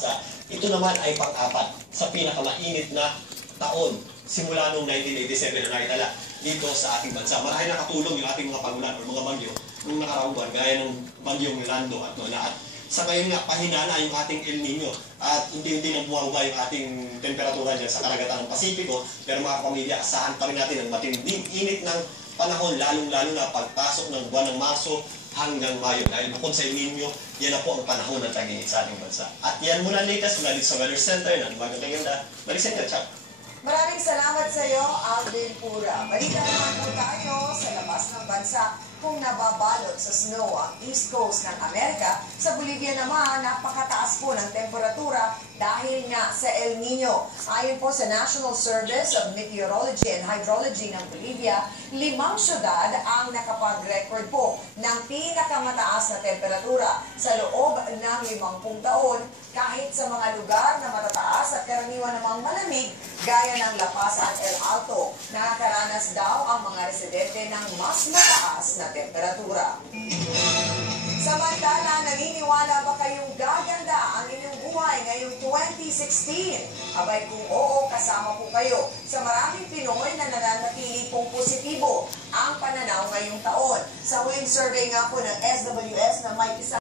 bansa. Ito naman ay pang-apat sa pinakamainit na taon simula noong 1987 na nakitala dito sa ating bansa. Marahil nakatulong yung ating mga pagulan o mga bagyo nung nakaraang buwan, gaya ng bagyong Lando at Nona. At sa ngayon nga, pahinana yung ating El Nino at hindi na bumaba yung ating temperatura dyan sa karagatan ng Pasipiko. Pero mga kapamilya, asahan pa rin natin ang matinding init ng panahon, lalong-lalo na pagpasok ng buwan ng Marso hanggang Mayo. Dahil bukod sa El Nino, yan na po ang panahon ng tag-init sa ating bansa. At yan muna latest mula dito sa Weather Center ng Bagong Legenda. Balisin ka, Chuck. Maraming salamat sa iyo, Alvin Pura. Balita naman po tayo sa labas ng bansa kung nababalot sa snow ang East Coast ng Amerika. Sa Bolivia naman, napakataas po ng temperatura dahil nga sa El Nino. Ayon po sa National Service of Meteorology and Hydrology ng Bolivia, 5 syudad ang nakapag-record po ng pinakamataas na temperatura sa loob ng 50 taon, kahit sa mga lugar na matataas at karaniwan namang malamig gaya ng La Paz at El Alto. Nakakaranas daw ang mga residente ng mas mataas na temperatura. Samantala, naniniwala ba kayong gaganda ang inyong buhay ngayong 2016? Abay kung oo, kasama po kayo sa maraming Pinoy na nananatili pong positibo ang pananaw ngayong taon. Sa huling survey nga po ng SWS na may isang